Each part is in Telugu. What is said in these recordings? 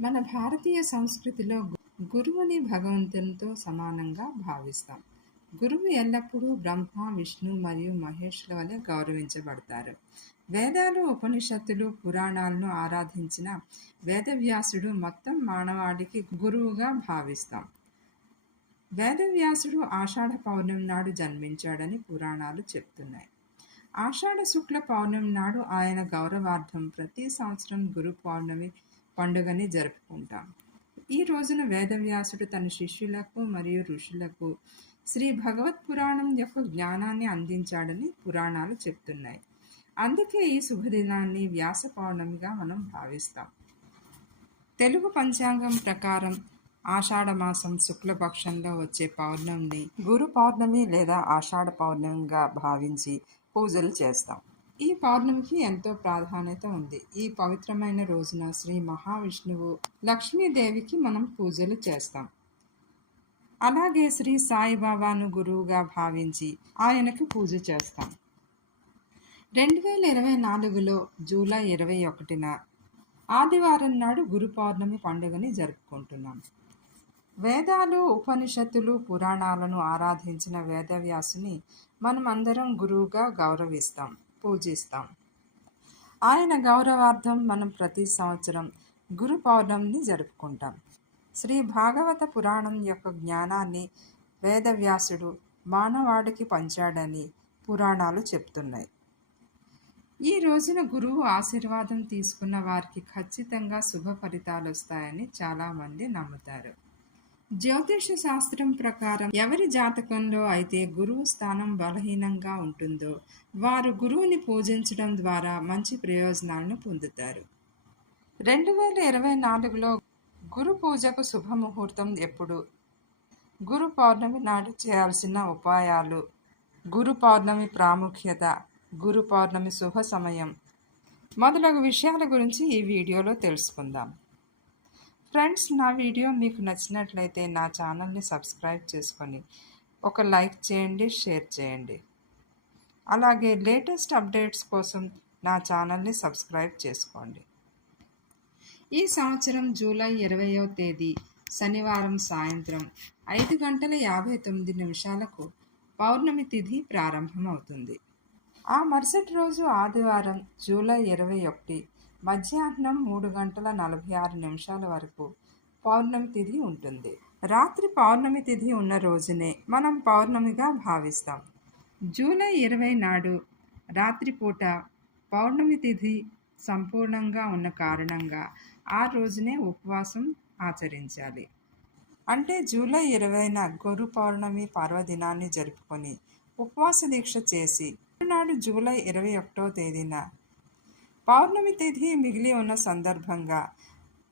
మన భారతీయ సంస్కృతిలో గురువుని భగవంతునితో సమానంగా భావిస్తాం. గురువు ఎల్లప్పుడూ బ్రహ్మ విష్ణు మరియు మహేష్ల వలె గౌరవించబడతారు. వేదాలు ఉపనిషత్తులు పురాణాలను ఆరాధించిన వేదవ్యాసుడు మొత్తం మానవాడికి గురువుగా భావిస్తాం. వేదవ్యాసుడు ఆషాఢ పౌర్ణమి నాడు జన్మించాడని పురాణాలు చెప్తున్నాయి. ఆషాఢ శుక్ల పౌర్ణమి నాడు ఆయన గౌరవార్థం ప్రతి సంవత్సరం గురు పౌర్ణమి పండుగని జరుపుకుంటాం. ఈ రోజున వేదవ్యాసుడు తన శిష్యులకు మరియు ఋషులకు శ్రీ భగవత్ పురాణం యొక్క జ్ఞానాన్ని అందించాడని పురాణాలు చెప్తున్నాయి. అందుకే ఈ శుభదినాన్ని వ్యాస పౌర్ణమిగా మనం భావిస్తాం. తెలుగు పంచాంగం ప్రకారం ఆషాఢ మాసం శుక్లపక్షంలో వచ్చే పౌర్ణమిని గురు పౌర్ణమి లేదా ఆషాఢ పౌర్ణమిగా భావించి పూజలు చేస్తాం. ఈ పౌర్ణమికి ఎంతో ప్రాధాన్యత ఉంది. ఈ పవిత్రమైన రోజున శ్రీ మహావిష్ణువు లక్ష్మీదేవికి మనం పూజలు చేస్తాం. అలాగే శ్రీ సాయిబాబాను గురువుగా భావించి ఆయనకు పూజ చేస్తాం. రెండు వేల ఇరవై నాలుగులో జూలై ఇరవై ఒకటిన ఆదివారం నాడు గురు పౌర్ణమి పండుగని జరుపుకుంటున్నాం. వేదాలు ఉపనిషత్తులు పురాణాలను ఆరాధించిన వేదవ్యాసుని మనం అందరం గురువుగా గౌరవిస్తాం. పూజిస్తాం. ఆయన గౌరవార్థం మనం ప్రతి సంవత్సరం గురు పౌర్ణమిని జరుపుకుంటాం. శ్రీ భాగవత పురాణం యొక్క జ్ఞానాన్ని వేదవ్యాసుడు మానవాడికి పంచాడని పురాణాలు చెప్తున్నాయి. ఈ రోజున గురువు ఆశీర్వాదం తీసుకున్న వారికి ఖచ్చితంగా శుభ ఫలితాలు వస్తాయని చాలామంది నమ్ముతారు. జ్యోతిష శాస్త్రం ప్రకారం ఎవరి జాతకంలో అయితే గురువు స్థానం బలహీనంగా ఉంటుందో వారు గురువుని పూజించడం ద్వారా మంచి ప్రయోజనాలను పొందుతారు. రెండు వేల ఇరవై నాలుగులో గురు పూజకు శుభముహూర్తం ఎప్పుడు? గురు పౌర్ణమి నాడు చేయాల్సిన ఉపాయాలు. గురు పౌర్ణమి ప్రాముఖ్యత గురు పౌర్ణమి శుభ సమయం మొదలగు విషయాల గురించి ఈ వీడియోలో తెలుసుకుందాం. ఫ్రెండ్స్ నా వీడియో మీకు నచ్చినట్లయితే నా ఛానల్ని సబ్స్క్రైబ్ చేసుకొని ఒక లైక్ చేయండి షేర్ చేయండి. అలాగే లేటెస్ట్ అప్డేట్స్ కోసం నా ఛానల్ని సబ్స్క్రైబ్ చేసుకోండి. ఈ సంవత్సరం జూలై ఇరవయో తేదీ శనివారం సాయంత్రం ఐదు గంటల యాభై తొమ్మిది నిమిషాలకు పౌర్ణమి తిథి ప్రారంభమవుతుంది. ఆ మరుసటి రోజు ఆదివారం జూలై ఇరవై ఒకటి మధ్యాహ్నం మూడు గంటల నలభై ఆరు నిమిషాల వరకు పౌర్ణమి తిథి ఉంటుంది. రాత్రి పౌర్ణమి తిథి ఉన్న రోజునే మనం పౌర్ణమిగా భావిస్తాం. జూలై ఇరవై నాడు రాత్రిపూట పౌర్ణమి తిథి సంపూర్ణంగా ఉన్న కారణంగా ఆ రోజునే ఉపవాసం ఆచరించాలి. అంటే జూలై ఇరవైన గురు పౌర్ణమి పర్వదినాన్ని జరుపుకొని ఉపవాస దీక్ష చేసి నాడు జూలై ఇరవై ఒకటో తేదీన పౌర్ణమి తిథి మిగిలి ఉన్న సందర్భంగా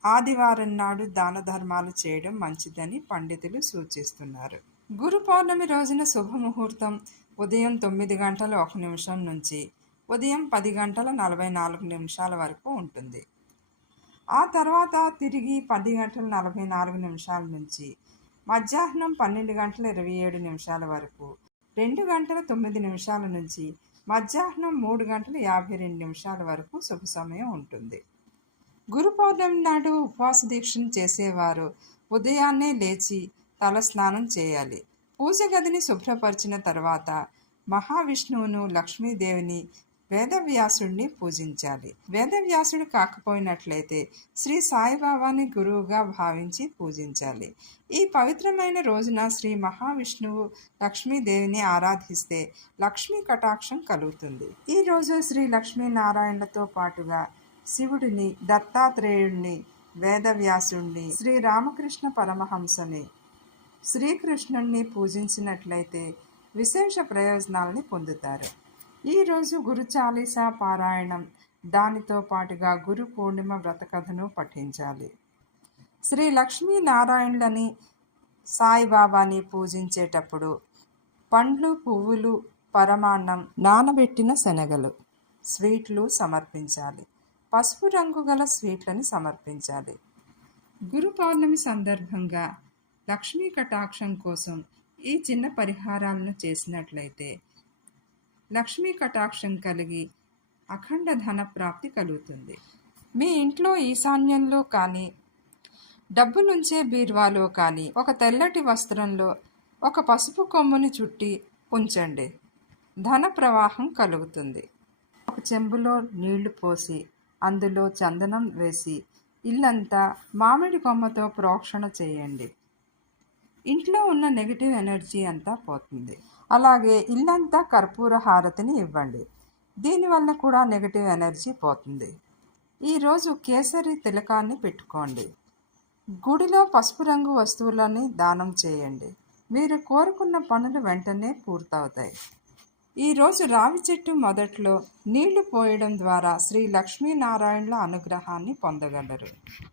ఆదివారం నాడు దాన ధర్మాలు చేయడం మంచిదని పండితులు సూచిస్తున్నారు. గురు పౌర్ణమి రోజున శుభముహూర్తం ఉదయం తొమ్మిది గంటల ఒక నిమిషం నుంచి ఉదయం పది గంటల నలభై నాలుగు నిమిషాల వరకు ఉంటుంది. ఆ తర్వాత తిరిగి పది గంటల నలభై నాలుగు నిమిషాల నుంచి మధ్యాహ్నం పన్నెండు గంటల ఇరవై ఏడు నిమిషాల వరకు రెండు గంటల తొమ్మిది నిమిషాల నుంచి మధ్యాహ్నం మూడు గంటల యాభై రెండు నిమిషాల వరకు శుభ సమయం ఉంటుంది. గురు పౌర్ణమి నాడు ఉపవాస దీక్షను చేసేవారు ఉదయాన్నే లేచి తల స్నానం చేయాలి. పూజ గదిని శుభ్రపరిచిన తర్వాత మహావిష్ణువును లక్ష్మీదేవిని వేదవ్యాసుడిని పూజించాలి. వేదవ్యాసుడు కాకపోయినట్లయితే శ్రీ సాయిబాబాని గురువుగా భావించి పూజించాలి. ఈ పవిత్రమైన రోజున శ్రీ మహావిష్ణువు లక్ష్మీదేవిని ఆరాధిస్తే లక్ష్మీ కటాక్షం కలుగుతుంది. ఈ రోజు శ్రీ లక్ష్మీనారాయణతో పాటుగా శివుడిని దత్తాత్రేయుడిని వేదవ్యాసుణ్ణి శ్రీ రామకృష్ణ పరమహంసని శ్రీకృష్ణుణ్ణి పూజించినట్లయితే విశేష ప్రయోజనాలని పొందుతారు. ఈరోజు గురు చాలీసా పారాయణం. దానితో పాటుగా గురు పూర్ణిమ వ్రతకథను పఠించాలి. శ్రీ లక్ష్మీనారాయణులని సాయిబాబాని పూజించేటప్పుడు పండ్లు పువ్వులు పరమాన్నం నానబెట్టిన శనగలు స్వీట్లు సమర్పించాలి. పసుపు రంగు గల స్వీట్లని సమర్పించాలి. గురు పౌర్ణమి సందర్భంగా లక్ష్మీ కటాక్షం కోసం ఈ చిన్న పరిహారాలను చేసినట్లయితే లక్ష్మీ కటాక్షం కలిగి అఖండ ధన ప్రాప్తి కలుగుతుంది. మీ ఇంట్లో ఈశాన్యంలో కానీ డబ్బు నుంచే బీరువాలో కానీ ఒక తెల్లటి వస్త్రంలో ఒక పసుపు కొమ్ముని చుట్టి ఉంచండి. ధన ప్రవాహం కలుగుతుంది. ఒక చెంబులో నీళ్ళు పోసి అందులో చందనం వేసి ఇల్లంతా మామిడి కొమ్మతో ప్రోక్షణ చేయండి. ఇంట్లో ఉన్న నెగిటివ్ ఎనర్జీ అంతా పోతుంది. అలాగే ఇల్లంతా కర్పూర హారతిని ఇవ్వండి. దీనివల్ల కూడా నెగిటివ్ ఎనర్జీ పోతుంది. ఈరోజు కేసరి తిలకాన్ని పెట్టుకోండి. గుడిలో పసుపు రంగు వస్తువులని దానం చేయండి. మీరు కోరుకున్న పనులు వెంటనే పూర్తవుతాయి. ఈరోజు రావి చెట్టు మొదట్లో నీళ్ళు పోయడం ద్వారా శ్రీ లక్ష్మీనారాయణుల అనుగ్రహాన్ని పొందగలరు.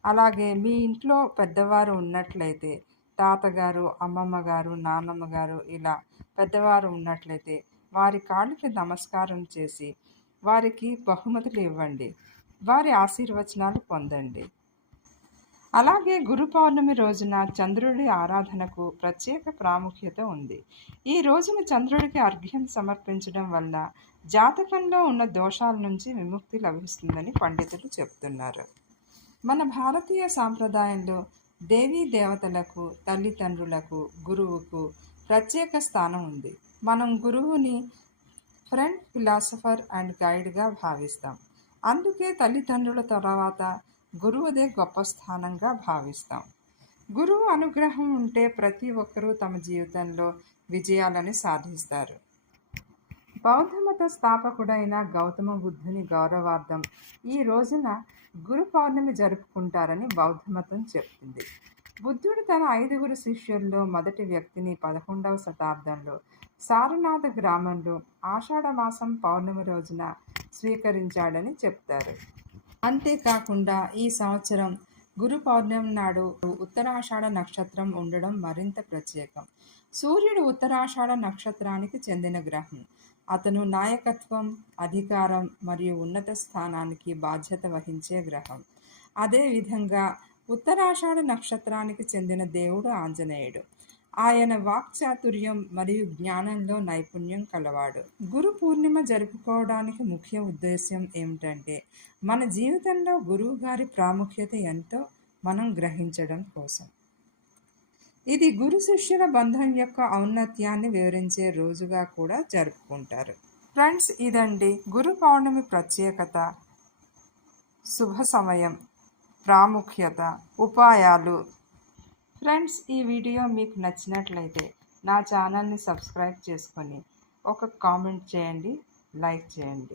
అలాగే మీ ఇంట్లో పెద్దవారు ఉన్నట్లయితే తాతగారు అమ్మమ్మ గారు నాన్నమ్మ గారు ఇలా పెద్దవారు ఉన్నట్లయితే వారి కాళ్ళకి నమస్కారం చేసి వారికి బహుమతులు ఇవ్వండి. వారి ఆశీర్వచనాలు పొందండి. అలాగే గురు పౌర్ణమి రోజున చంద్రుడి ఆరాధనకు ప్రత్యేక ప్రాముఖ్యత ఉంది. ఈ రోజున చంద్రుడికి అర్ఘ్యం సమర్పించడం వల్ల జాతకంలో ఉన్న దోషాల నుంచి విముక్తి లభిస్తుందని పండితులు చెప్తున్నారు. మన భారతీయ సాంప్రదాయంలో దేవీ దేవతలకు తల్లిదండ్రులకు గురువుకు ప్రత్యేక స్థానం ఉంది. మనం గురువుని ఫ్రెండ్ ఫిలాసఫర్ అండ్ గైడ్గా భావిస్తాం. అందుకే తల్లిదండ్రుల తర్వాత గురువుదే గొప్ప స్థానంగా భావిస్తాం. గురువు అనుగ్రహం ఉంటే ప్రతి ఒక్కరూ తమ జీవితంలో విజయాలను సాధిస్తారు. బౌద్ధమత స్థాపకుడైన గౌతమ బుద్ధుని గౌరవార్థం ఈ రోజున గురు పౌర్ణమి జరుపుకుంటారని బౌద్ధమతం చెప్తుంది. బుద్ధుడు తన ఐదుగురు శిష్యుల్లో మొదటి వ్యక్తిని పదకొండవ శతాబ్దంలో సారనాథ గ్రామంలో ఆషాఢమాసం పౌర్ణమి రోజున స్వీకరించాడని చెప్తారు. అంతేకాకుండా ఈ సంవత్సరం గురు పౌర్ణమి నాడు ఉత్తరాషాఢ నక్షత్రం ఉండడం మరింత ప్రత్యేకం. సూర్యుడు ఉత్తరాషాఢ నక్షత్రానికి చెందిన గ్రహం. అతను నాయకత్వం అధికారం మరియు ఉన్నత స్థానానికి బాధ్యత వహించే గ్రహం. అదేవిధంగా ఉత్తరాషాఢ నక్షత్రానికి చెందిన దేవుడు ఆంజనేయుడు. ఆయన వాక్చాతుర్యం మరియు జ్ఞానంలో నైపుణ్యం కలవాడు. గురు పూర్ణిమ జరుపుకోవడానికి ముఖ్య ఉద్దేశ్యం ఏమిటంటే మన జీవితంలో గురువు గారి ప్రాముఖ్యత ఎంతో మనం గ్రహించడం కోసం. ఇది గురు శిష్యుల బంధం యొక్క ఔన్నత్యాన్ని వివరించే రోజుగా కూడా జరుపుకుంటారు. ఫ్రెండ్స్ ఇదండి గురు పౌర్ణమి ప్రత్యేకత శుభ సమయం ప్రాముఖ్యత ఉపాయాలు. ఫ్రెండ్స్ ఈ వీడియో మీకు నచ్చినట్లయితే నా ఛానల్ని సబ్స్క్రైబ్ చేసుకొని ఒక కామెంట్ చేయండి లైక్ చేయండి.